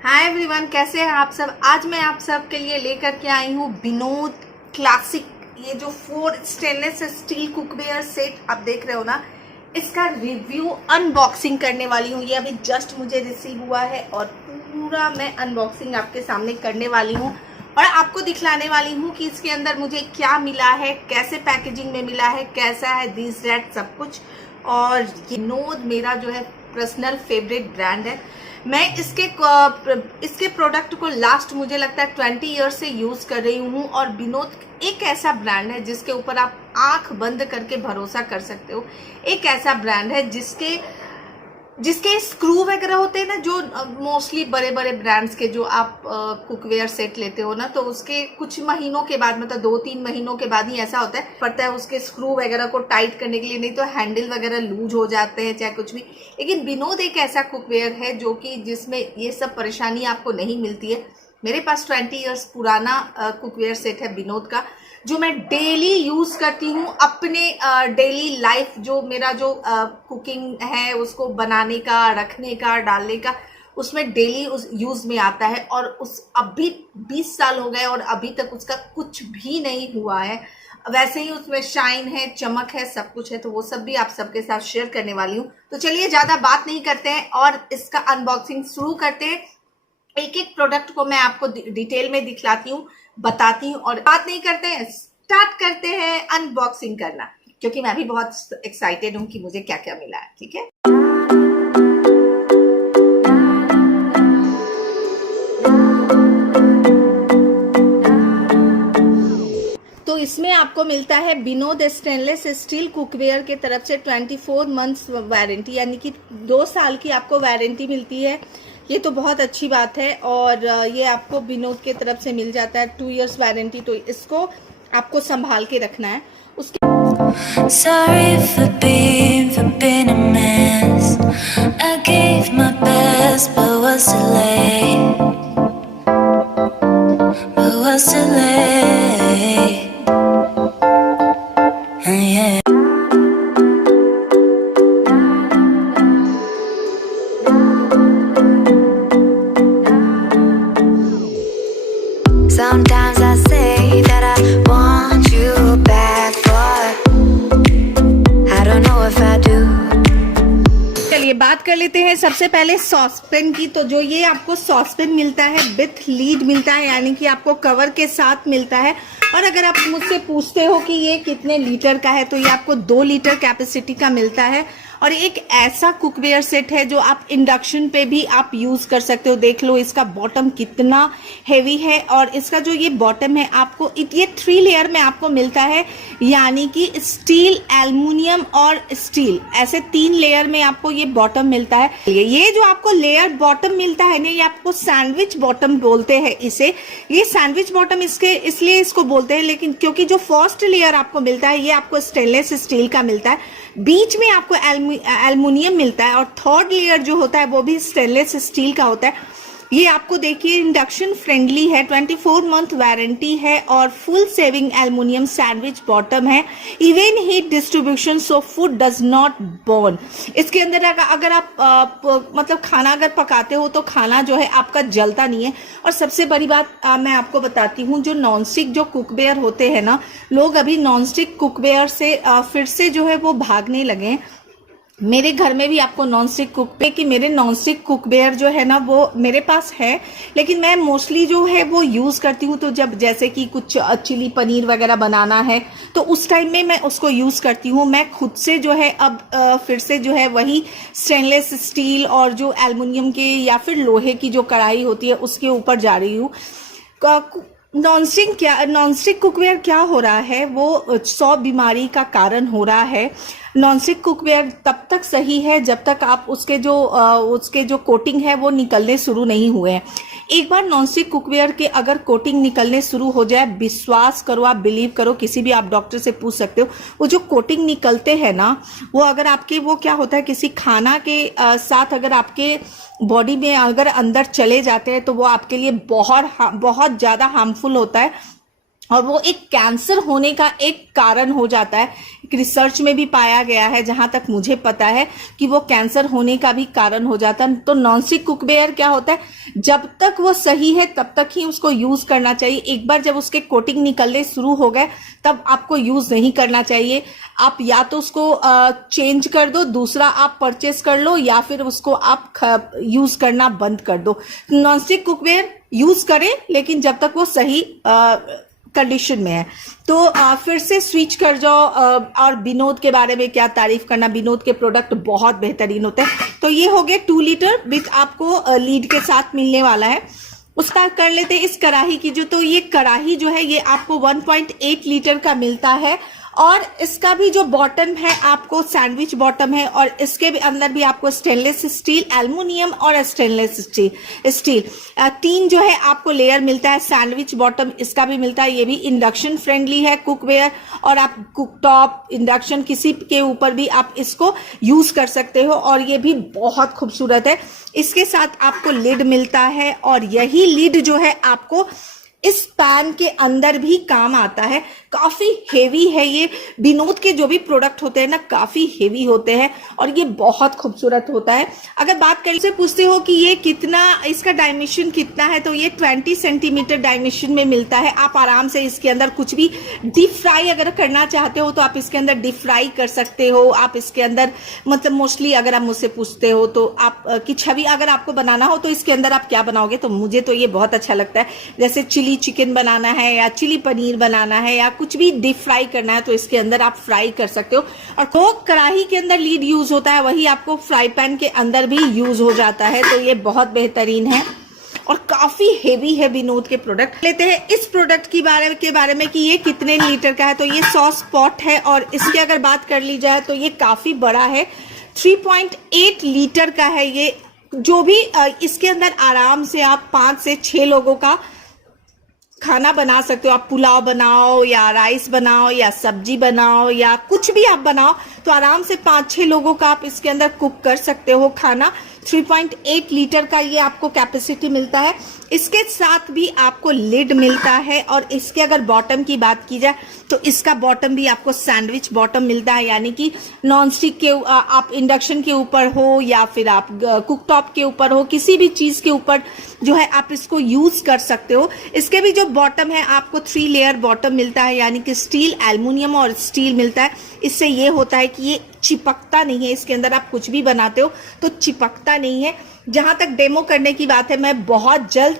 Hi everyone, कैसे हैं आप सब। आज मैं आप सब के लिए लेकर के आई हूँ विनोद क्लासिक। ये जो 4 स्टेनलेस स्टील कुकवेयर सेट आप देख रहे हो ना, इसका रिव्यू अनबॉक्सिंग करने वाली हूँ। ये अभी जस्ट मुझे रिसीव हुआ है और पूरा मैं अनबॉक्सिंग आपके सामने करने वाली हूँ और आपको दिखलाने वाली हूँ कि इसके अंदर मुझे क्या मिला है, कैसे पैकेजिंग में मिला है, कैसा है, दिस दैट सब कुछ। और विनोद मेरा जो है पर्सनल फेवरेट ब्रांड है। मैं इसके प्रोडक्ट को लास्ट मुझे लगता है 20 ईयर से यूज कर रही हूँ। और विनोद एक ऐसा ब्रांड है जिसके ऊपर आप आंख बंद करके भरोसा कर सकते हो। एक ऐसा ब्रांड है जिसके स्क्रू वगैरह होते हैं ना, जो मोस्टली बड़े बड़े ब्रांड्स के जो आप कुकवेयर सेट लेते हो ना, तो उसके कुछ महीनों के बाद, मतलब 2-3 महीनों के बाद ही ऐसा होता है पड़ता है उसके स्क्रू वगैरह को टाइट करने के लिए, नहीं तो हैंडल वगैरह लूज हो जाते हैं चाहे कुछ भी। लेकिन विनोद एक ऐसा कुकवेयर है जो कि जिसमें ये सब परेशानी आपको नहीं मिलती है। मेरे पास 20 ईयर्स पुराना कुकवेयर सेट है विनोद का, जो मैं डेली यूज करती हूँ अपने डेली लाइफ, जो मेरा जो कुकिंग है उसको बनाने का, रखने का, डालने का, उसमें डेली उस यूज में आता है। और उस अभी 20 साल हो गए और अभी तक उसका कुछ भी नहीं हुआ है। वैसे ही उसमें शाइन है, चमक है, सब कुछ है। तो वो सब भी आप सबके साथ शेयर करने वाली हूँ। तो चलिए ज्यादा बात नहीं करते हैं और इसका अनबॉक्सिंग शुरू करते हैं। एक एक प्रोडक्ट को मैं आपको डिटेल में दिखलाती हूँ, बताती हूँ। और बात नहीं करते हैं, स्टार्ट करते हैं अनबॉक्सिंग करना, क्योंकि मैं भी बहुत एक्साइटेड हूँ कि मुझे क्या क्या मिला है। ठीक है, तो इसमें आपको मिलता है विनोद स्टेनलेस स्टील कुकवेयर के तरफ से 24 मंथ्स वारंटी, यानी कि 2 साल की आपको वारंटी मिलती है। ये तो बहुत अच्छी बात है। और ये आपको विनोद के तरफ से मिल जाता है 2 इयर्स वारंटी। तो इसको आपको संभाल के रखना है। उसके Sorry for being a mess. I gave my best, but was too late. Yeah. Sometimes I say that I want you back, but I don't know if I do. चलिए बात कर लेते हैं सबसे पहले सॉसपेन की। तो जो ये आपको सॉसपेन मिलता है विथ लीड मिलता है, यानी कि आपको कवर के साथ मिलता है। और अगर आप मुझसे पूछते हो कि ये कितने लीटर का है, तो ये आपको 2 लीटर कैपेसिटी का मिलता है। और एक ऐसा कुकवेयर सेट है जो आप इंडक्शन पे भी आप यूज कर सकते हो। देख लो इसका बॉटम कितना हेवी है। और इसका जो ये बॉटम है आपको ये 3 लेयर में आपको मिलता है, यानी कि स्टील, एल्युमिनियम और स्टील, ऐसे 3 लेयर में आपको ये बॉटम मिलता है। ये जो आपको लेयर बॉटम मिलता है ना, ये आपको सैंडविच बॉटम बोलते हैं इसे। ये सैंडविच बॉटम इसलिए इसको बोलते हैं, लेकिन क्योंकि जो फर्स्ट लेयर आपको मिलता है ये आपको स्टेनलेस स्टील का मिलता है, बीच में आपको एल्युमिनियम मिलता है, और थर्ड लेयर जो होता है वो भी स्टेनलेस स्टील का होता है। ये आपको देखिए इंडक्शन फ्रेंडली है, 24 मंथ वारंटी है और full saving aluminium sandwich bottom है। Even heat distribution, so food does not burn. इसके अंदर अगर आप मतलब खाना अगर पकाते हो तो खाना जो है आपका जलता नहीं है। और सबसे बड़ी बात मैं आपको बताती हूँ, जो नॉनस्टिक जो कुकवेयर होते हैं ना, लोग अभी नॉनस्टिक कुकवेयर से फिर से जो है वो भागने लगे। मेरे घर में भी आपको नॉनस्टिक कुकवेयर कि मेरे नॉनस्टिक कुकवेयर जो है ना वो मेरे पास है, लेकिन मैं मोस्टली जो है वो यूज करती हूँ। तो जब जैसे कि कुछ चिली पनीर वगैरह बनाना है तो उस टाइम में मैं उसको यूज करती हूँ। मैं खुद से जो है अब फिर से जो है वही स्टेनलेस स्टील और जो एल्युमिनियम के या फिर लोहे की जो कढ़ाई होती है उसके ऊपर जा रही हूँ। नॉनस्टिक कुकवेयर क्या हो रहा है, वो 100 बीमारी का कारण हो रहा है। नॉनस्टिक कुकवेयर तब तक सही है जब तक आप उसके जो कोटिंग है वो निकलने शुरू नहीं हुए हैं। एक बार नॉनस्टिक कुकवेयर के अगर कोटिंग निकलने शुरू हो जाए, विश्वास करो, आप बिलीव करो, किसी भी आप डॉक्टर से पूछ सकते हो, वो जो कोटिंग निकलते हैं ना, वो अगर आपके वो क्या होता है किसी खाना के साथ अगर आपके बॉडी में अगर अंदर चले जाते हैं तो वो आपके लिए बहुत ज़्यादा हार्मफुल होता है। और वो एक कैंसर होने का एक कारण हो जाता है। एक रिसर्च में भी पाया गया है, जहां तक मुझे पता है, कि वो कैंसर होने का भी कारण हो जाता है। तो नॉनस्टिक कुकवेयर क्या होता है, जब तक वो सही है तब तक ही उसको यूज करना चाहिए। एक बार जब उसके कोटिंग निकलने शुरू हो गए तब आपको यूज नहीं करना चाहिए। आप या तो उसको चेंज कर दो, दूसरा आप परचेस कर लो, या फिर उसको आप यूज करना बंद कर दो। नॉनस्टिक कुकवेयर यूज करें, लेकिन जब तक वो सही कंडीशन में है। तो फिर से स्विच कर जाओ। और विनोद के बारे में क्या तारीफ करना, विनोद के प्रोडक्ट बहुत बेहतरीन होते हैं। तो ये हो गए 2 लीटर विच आपको लीड के साथ मिलने वाला है। उसका कर लेते हैं इस कढ़ाई की जो, तो ये कढ़ाई जो है ये आपको 1.8 लीटर का मिलता है। और इसका भी जो बॉटम है आपको सैंडविच बॉटम है, और इसके भी अंदर भी आपको स्टेनलेस स्टील, एल्युमिनियम और स्टेनलेस स्टील 3 जो है आपको लेयर मिलता है। सैंडविच बॉटम इसका भी मिलता है। ये भी इंडक्शन फ्रेंडली है कुकवेयर, और आप कुकटॉप, इंडक्शन किसी के ऊपर भी आप इसको यूज कर सकते हो। और ये भी बहुत खूबसूरत है। इसके साथ आपको लिड मिलता है, और यही लिड जो है आपको इस पैन के अंदर भी काम आता है। काफी हेवी है ये। विनोद के जो भी प्रोडक्ट होते हैं ना, काफी हेवी होते हैं, और ये बहुत खूबसूरत होता है। अगर बात करें से पूछते हो कि ये कितना, इसका डायमेंशन कितना है, तो ये 20 सेंटीमीटर डायमेंशन में मिलता है। आप आराम से इसके अंदर कुछ भी डीप फ्राई अगर करना चाहते हो तो आप इसके अंदर डीप फ्राई कर सकते हो। आप इसके अंदर मतलब मोस्टली अगर आप मुझसे पूछते हो तो आप की छवि अगर आपको बनाना हो तो इसके अंदर आप क्या बनाओगे, तो मुझे तो ये बहुत अच्छा लगता है। जैसे चिली चिकन बनाना है, या चिली पनीर बनाना है, या कुछ भी डीप फ्राई करना है, तो इसके अंदर आप फ्राई कर सकते हो। और तो कढ़ाई के अंदर लीड यूज होता है, वही आपको फ्राई पैन के अंदर भी यूज हो जाता है। तो ये बहुत बेहतरीन है और काफी हेवी है विनोद के प्रोडक्ट। लेते हैं इस प्रोडक्ट के बारे में कि ये कितने लीटर का है। तो ये सॉस पॉट है, और इसकी अगर बात कर ली जाए तो ये काफी बड़ा है। 3.8 लीटर का है ये। जो भी इसके अंदर आराम से आप 5 से 6 लोगों का खाना बना सकते हो। आप पुलाव बनाओ, या राइस बनाओ, या सब्जी बनाओ, या कुछ भी आप बनाओ, तो आराम से 5-6 लोगों का आप इसके अंदर कुक कर सकते हो खाना। 3.8 लीटर का ये आपको कैपेसिटी मिलता है। इसके साथ भी आपको लिड मिलता है। और इसके अगर बॉटम की बात की जाए तो इसका बॉटम भी आपको सैंडविच बॉटम मिलता है, यानी कि नॉन स्टिक के आप इंडक्शन के ऊपर हो, या फिर आप कुकटॉप के ऊपर हो, किसी भी चीज के ऊपर जो है आप इसको यूज कर सकते हो। इसके भी जो बॉटम है आपको 3 लेयर बॉटम मिलता है, यानी कि स्टील, एल्युमिनियम और स्टील मिलता है। इससे ये होता है कि ये चिपकता नहीं है। इसके अंदर आप कुछ भी बनाते हो तो चिपकता नहीं है। जहां तक डेमो करने की बात है, मैं बहुत जल्द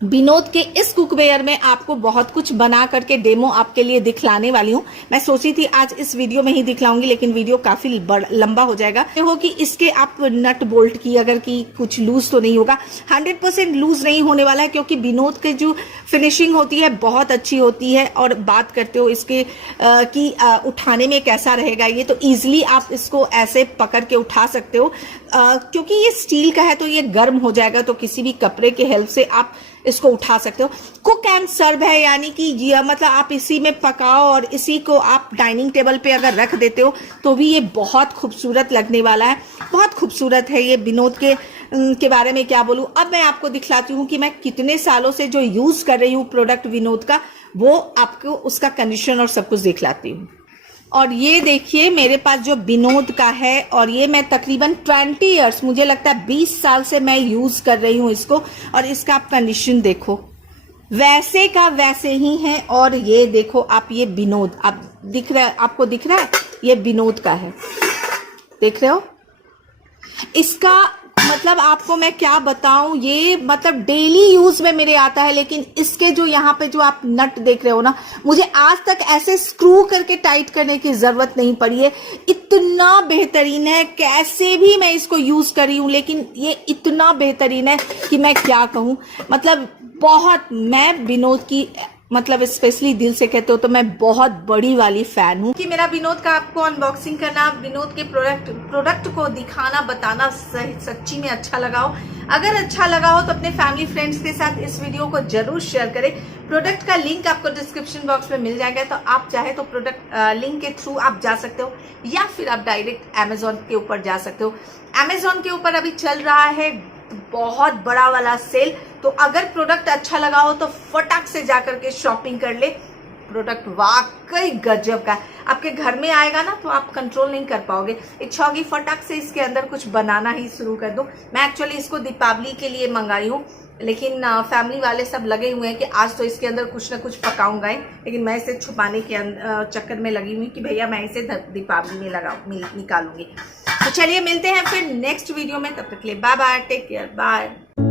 विनोद के इस कुकवेयर में आपको बहुत कुछ बना करके डेमो आपके लिए दिखलाने वाली हूँ। मैं सोची थी आज इस वीडियो में ही दिखलाऊंगी, लेकिन वीडियो काफी लंबा हो जाएगा। हो कि इसके आप नट बोल्ट की अगर की कुछ लूज तो नहीं होगा, 100% लूज नहीं होने वाला है, क्योंकि विनोद के जो फिनिशिंग होती है बहुत अच्छी होती है। और बात करते हो इसके कि उठाने में कैसा रहेगा ये, तो ईजिली आप इसको ऐसे पकड़ के उठा सकते हो। क्योंकि ये स्टील का है तो ये गर्म हो जाएगा, तो किसी भी कपड़े के हेल्प से आप इसको उठा सकते हो। कुक एंड सर्व है, यानी कि मतलब आप इसी में पकाओ और इसी को आप डाइनिंग टेबल पे अगर रख देते हो तो भी ये बहुत खूबसूरत लगने वाला है। बहुत खूबसूरत है ये। विनोद के बारे में क्या बोलूं। अब मैं आपको दिखलाती हूँ कि मैं कितने सालों से जो यूज कर रही हूँ प्रोडक्ट विनोद का, वो आपको उसका कंडीशन और सब कुछ दिखलाती हूँ। और ये देखिए मेरे पास जो विनोद का है, और ये मैं तकरीबन 20 इयर्स, मुझे लगता है 20 साल से मैं यूज कर रही हूँ इसको। और इसका आप कंडीशन देखो, वैसे का वैसे ही है। और ये देखो आप, ये विनोद आप दिख रहा है, आपको दिख रहा है, ये विनोद का है, देख रहे हो। इसका मतलब आपको मैं क्या बताऊं, ये मतलब डेली यूज में मेरे आता है। लेकिन इसके जो यहाँ पे जो आप नट देख रहे हो ना, मुझे आज तक ऐसे स्क्रू करके टाइट करने की जरूरत नहीं पड़ी है। इतना बेहतरीन है, कैसे भी मैं इसको यूज करी हूं, लेकिन ये इतना बेहतरीन है कि मैं क्या कहूं। मतलब बहुत, मैं विनोद की मतलब स्पेशली दिल से कहते हो तो मैं बहुत बड़ी वाली फैन हूँ। कि मेरा विनोद का आपको अनबॉक्सिंग करना, विनोद के प्रोडक्ट को दिखाना, बताना सच्ची में अच्छा लगा हो। अगर अच्छा लगा हो तो अपने फैमिली फ्रेंड्स के साथ इस वीडियो को जरूर शेयर करें। प्रोडक्ट का लिंक आपको डिस्क्रिप्शन बॉक्स में मिल जाएगा, तो आप चाहे तो प्रोडक्ट लिंक के थ्रू आप जा सकते हो, या फिर आप डायरेक्ट अमेजोन के ऊपर जा सकते हो। अमेजोन के ऊपर अभी चल रहा है बहुत बड़ा वाला सेल, तो अगर प्रोडक्ट अच्छा लगा हो तो फटाक से जाकर के शॉपिंग कर ले। प्रोडक्ट वाकई गजब का है, आपके घर में आएगा ना तो आप कंट्रोल नहीं कर पाओगे, इच्छा होगी फटाक से इसके अंदर कुछ बनाना ही शुरू कर दो। मैं एक्चुअली इसको दीपावली के लिए मंगाई हूँ, लेकिन फैमिली वाले सब लगे हुए हैं कि आज तो इसके अंदर कुछ ना कुछ पकाऊंगा ही, लेकिन मैं इसे छुपाने के चक्कर में लगी हुई कि भैया मैं इसे दीपावली में निकालूंगी। तो चलिए मिलते हैं फिर नेक्स्ट वीडियो में, तब तक के लिए bye bye, take care, bye.